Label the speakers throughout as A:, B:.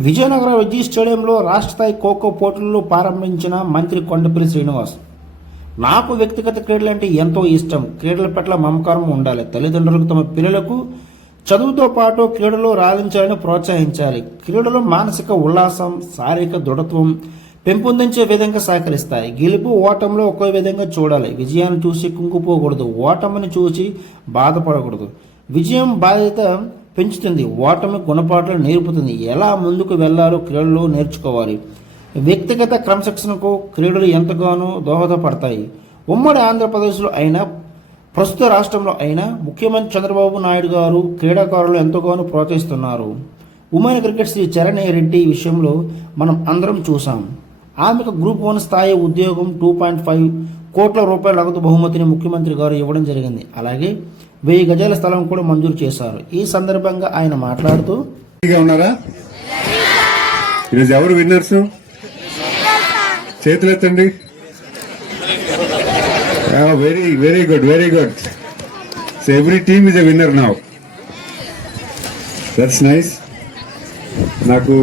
A: విజయనగరం విజయ్ స్టేడియంలో రాష్ట్ర స్థాయి ఖోఖో పోటీలను ప్రారంభించిన మంత్రి కొండపల్లి శ్రీనివాస్ నాకు వ్యక్తిగత క్రీడలు అంటే ఎంతో ఇష్టం. క్రీడల పట్ల మమకారం ఉండాలి. తల్లిదండ్రులకు తమ పిల్లలకు చదువుతో పాటు క్రీడలు రాణించాలని ప్రోత్సహించాలి. క్రీడలు మానసిక ఉల్లాసం శారీరక దృఢత్వం పెంపొందించే విధంగా సహకరిస్తాయి. గెలుపు ఓటంలో ఒకే విధంగా చూడాలి. విజయాన్ని చూసి కుంగిపోకూడదు. ఓటమిని చూసి బాధపడకూడదు. విజయం బాధ్యత పెంచుతుంది. ఓటమి గుణపాఠాలు నేర్పుతుంది. ఎలా ముందుకు వెళ్ళాలో క్రీడలు నేర్చుకోవాలి. వ్యక్తిగత క్రమశిక్షణకు క్రీడలు ఎంతగానో దోహదపడతాయి. ఉమ్మడి ఆంధ్రప్రదేశ్లో అయినా ప్రస్తుత రాష్ట్రంలో అయినా ముఖ్యమంత్రి చంద్రబాబు నాయుడు గారు క్రీడాకారులు ఎంతగానో ప్రోత్సహిస్తున్నారు. ఉమెన్ క్రికెట్ శ్రీ చరణ్ రెడ్డి విషయంలో మనం అందరం చూసాం ఆమెకు గ్రూప్ వన్ స్థాయి ఉద్యోగం టూ పాయింట్ ఫైవ్ కోట్ల రూపాయల నగదు బహుమతిని ముఖ్యమంత్రి గారు ఇవ్వడం జరిగింది. అలాగే వెయ్యి గజాల స్థలం కూడా మంజూరు చేశారు. ఈ సందర్భంగా ఆయన మాట్లాడుతూ
B: ఉన్నారా? ఈరోజు ఎవరు winners? చేతులెత్తండి. Very very good very good so every team is a winner now that's nice నాకు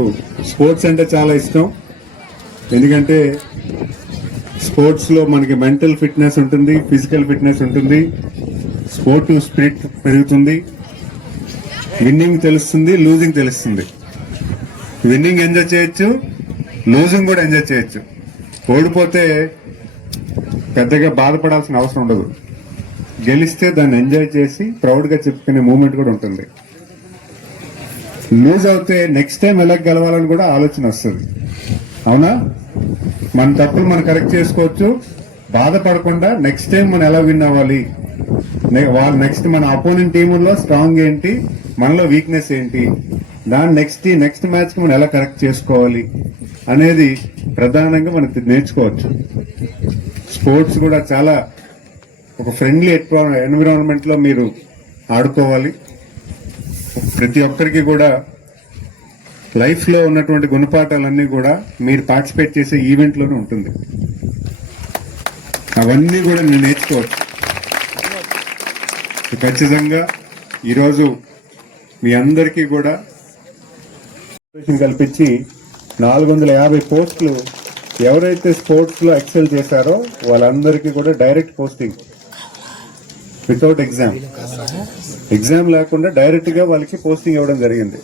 B: స్పోర్ట్స్ అంటే చాలా ఇష్టం. ఎందుకంటే స్పోర్ట్స్లో మనకి మెంటల్ ఫిట్నెస్ ఉంటుంది ఫిజికల్ ఫిట్నెస్ ఉంటుంది. స్పోర్టివ్ స్పిరిట్ పెరుగుతుంది. విన్నింగ్ తెలుస్తుంది లూజింగ్ తెలుస్తుంది. విన్నింగ్ ఎంజాయ్ చేయొచ్చు లూజింగ్ కూడా ఎంజాయ్ చేయొచ్చు. ఓడిపోతే పెద్దగా బాధపడాల్సిన అవసరం ఉండదు. గెలిస్తే దాన్ని ఎంజాయ్ చేసి ప్రౌడ్గా చెప్పుకునే మూమెంట్ కూడా ఉంటుంది. లూజ్ అవుతే నెక్స్ట్ టైం ఎలా గెలవాలని కూడా ఆలోచన వస్తుంది. అవునా? మన తప్పులు మనం కరెక్ట్ చేసుకోవచ్చు. బాధపడకుండా నెక్స్ట్ టైం మనం ఎలా విన్ అవ్వాలి? వాళ్ళ నెక్స్ట్ మన అపోనెంట్ టీముల్లో స్ట్రాంగ్ ఏంటి మనలో వీక్నెస్ ఏంటి? దాని నెక్స్ట్ నెక్స్ట్ మ్యాచ్కి మనం ఎలా కరెక్ట్ చేసుకోవాలి అనేది ప్రధానంగా మనం నేర్చుకోవచ్చు. స్పోర్ట్స్ కూడా చాలా ఒక ఫ్రెండ్లీ ఎన్విరాన్మెంట్లో మీరు ఆడుకోవాలి. ప్రతి ఒక్కరికి కూడా లైఫ్లో ఉన్నటువంటి గుణపాఠాలన్నీ కూడా మీరు పార్టిసిపేట్ చేసే ఈవెంట్లోనే ఉంటుంది. అవన్నీ కూడా నేను నేర్చుకోవచ్చు. ఖచ్చితంగా ఈరోజు మీ అందరికీ కూడా కల్పించి నాలుగు వందల యాభై పోస్టులు ఎవరైతే స్పోర్ట్స్లో ఎక్సెల్ చేశారో వాళ్ళందరికీ కూడా direct posting without exam. Exam లేకుండా డైరెక్ట్గా వాళ్ళకి పోస్టింగ్ ఇవ్వడం జరిగింది.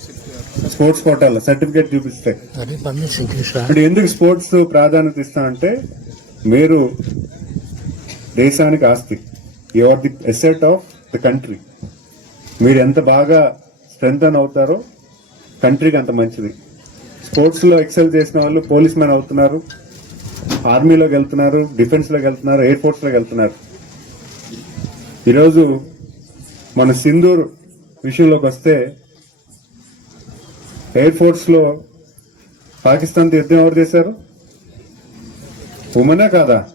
B: స్పోర్ట్స్ కోటాలో సర్టిఫికేట్ చూపిస్తే. ఇప్పుడు ఎందుకు స్పోర్ట్స్ ప్రాధాన్యత ఇస్తామంటే మీరు దేశానికి ఆస్తి. You're the asset of the country మీరు ఎంత బాగా స్ట్రెంగ్ అవుతారో కంట్రీకి అంత మంచిది. స్పోర్ట్స్లో ఎక్సెల్ చేసిన వాళ్ళు పోలీస్ మ్యాన్ అవుతున్నారు ఆర్మీలోకి వెళ్తున్నారు డిఫెన్స్లోకి వెళ్తున్నారు ఎయిర్ వెళ్తున్నారు. ఈరోజు మన సింధూర్ విషయంలోకి వస్తే ఎయిర్ ఫోర్స్లో పాకిస్తాన్తో పాకిస్తాన్ యుద్ధం ఎవరు చేశారు? ఉమెనే కాదా?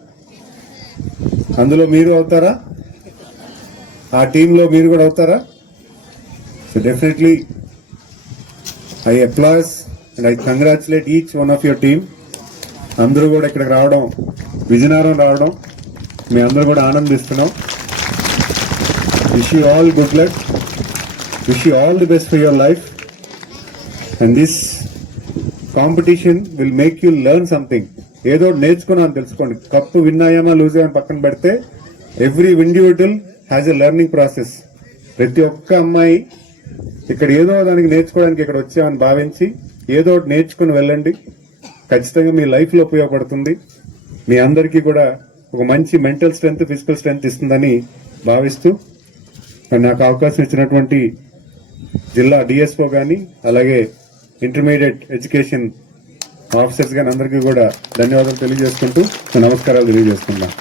B: అందులో మీరు అవుతారా? ఆ టీంలో మీరు కూడా అవుతారా? So definitely I applause and I congratulate each one of your team అందరూ కూడా ఇక్కడికి రావడం విజయనగరం రావడం మీ అందరూ కూడా ఆనందిస్తున్నాం. Wish you all good luck wish you all the best for your life and this competition will make you learn something ఏదో నేర్చుకున్నాను తెలుసుకోండి. కప్పు విన్ అయ్యామా లూజ్ అయ్యామా పక్కన పెడితే every individual has a learning process ప్రతి ఒక్క అమ్మాయి ఇక్కడ ఏదో దానికి నేర్చుకోవడానికి ఇక్కడ వచ్చామని భావించి ఏదో ఒకటి నేర్చుకుని వెళ్ళండి. ఖచ్చితంగా మీ లైఫ్లో ఉపయోగపడుతుంది. మీ అందరికీ కూడా ఒక మంచి మెంటల్ స్ట్రెంగ్త్ ఫిజికల్ స్ట్రెంగ్త్ ఇస్తుందని భావిస్తూ నాకు అవకాశం ఇచ్చినటువంటి జిల్లా డిఎస్ఓ కానీ అలాగే ఇంటర్మీడియట్ ఎడ్యుకేషన్ ఆఫీసర్స్ కానీ అందరికీ కూడా ధన్యవాదాలు తెలియజేసుకుంటూ నమస్కారాలు తెలియజేస్తున్నాను